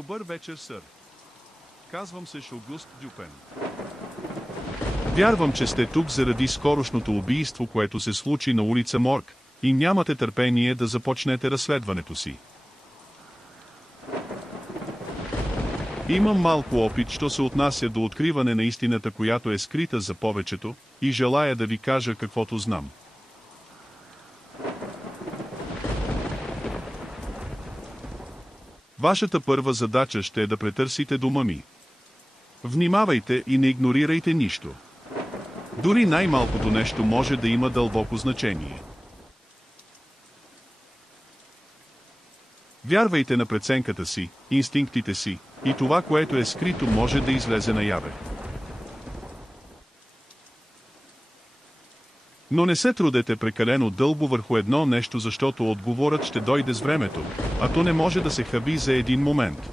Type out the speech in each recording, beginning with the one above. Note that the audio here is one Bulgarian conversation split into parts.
Добър вечер, сър. Казвам се Шогуст Дюпен. Вярвам, че сте тук заради скорошното убийство, което се случи на улица Морг, и нямате търпение да започнете разследването си. Имам малко опит, що се отнася до откриване на истината, която е скрита за повечето, и желая да ви кажа каквото знам. Вашата първа задача ще е да претърсите дома ми. Внимавайте и не игнорирайте нищо. Дори най-малкото нещо може да има дълбоко значение. Вярвайте на преценката си, инстинктите си, и това, което е скрито, може да излезе наяве. Но не се трудете прекалено дълго върху едно нещо, защото отговорът ще дойде с времето, а то не може да се хаби за един момент.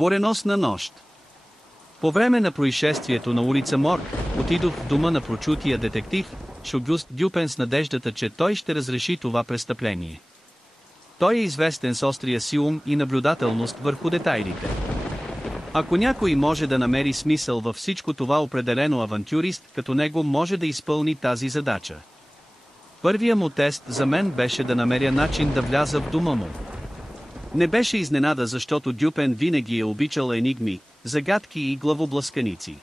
Буреносна нощ. По време на происшествието на улица Морг, отидох в дома на прочутия детектив, Шогуст Дюпен, с надеждата, че той ще разреши това престъпление. Той е известен с острия си ум и наблюдателност върху детайлите. Ако някой може да намери смисъл във всичко това, определено авантюрист като него може да изпълни тази задача. Първия му тест за мен беше да намеря начин да вляза в дома му. Не беше изненада, защото Дюпен винаги е обичал енигми, загадки и главоблъсканици.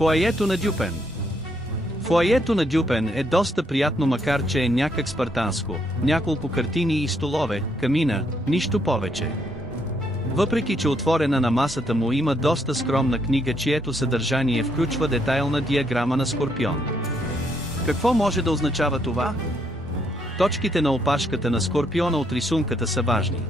Фоайето на Дюпен. Фоайето на Дюпен е доста приятно, макар че е някак спартанско, няколко картини и столове, камина, нищо повече. Въпреки че отворена на масата му има доста скромна книга, чието съдържание включва детайлна диаграма на скорпион. Какво може да означава това? Точките на опашката на скорпиона от рисунката са важни.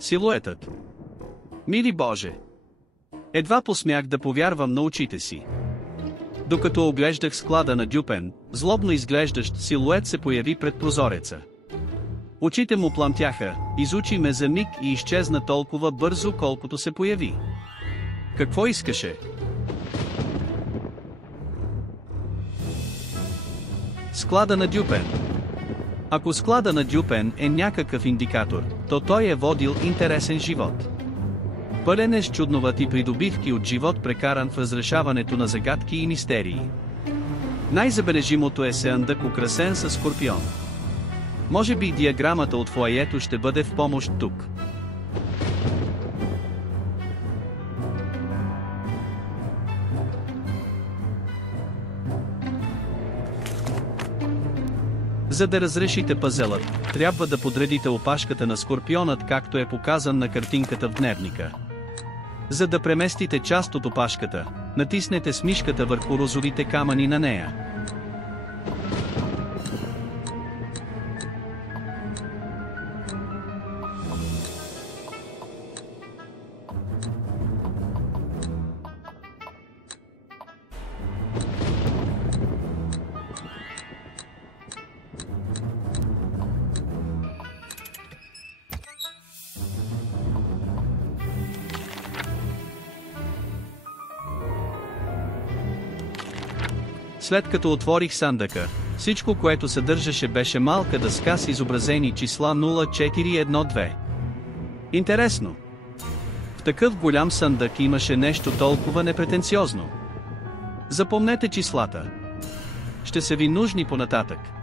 Силуетът. Мили Боже! Едва посмях да повярвам на очите си. Докато оглеждах склада на Дюпен, злобно изглеждащ силует се появи пред прозореца. Очите му пламтяха, изучи ме за миг и изчезна толкова бързо, колкото се появи. Какво искаше? Склада на Дюпен. Ако склада на Дюпен е някакъв индикатор, то той е водил интересен живот. Пълен е с чудновати придобивки от живот, прекаран в разрешаването на загадки и мистерии. Най-забележимото е съндък, украсен със скорпион. Може би диаграмата от фоайето ще бъде в помощ тук. За да разрешите пъзелът, трябва да подредите опашката на скорпионът, както е показан на картинката в дневника. За да преместите част от опашката, натиснете с мишката върху розовите камъни на нея. След като отворих сандъка, всичко, което съдържаше, беше малка дъска с изобразени числа 0412. Интересно. В такъв голям сандък имаше нещо толкова непретенциозно. Запомнете числата. Ще са ви нужни понататък.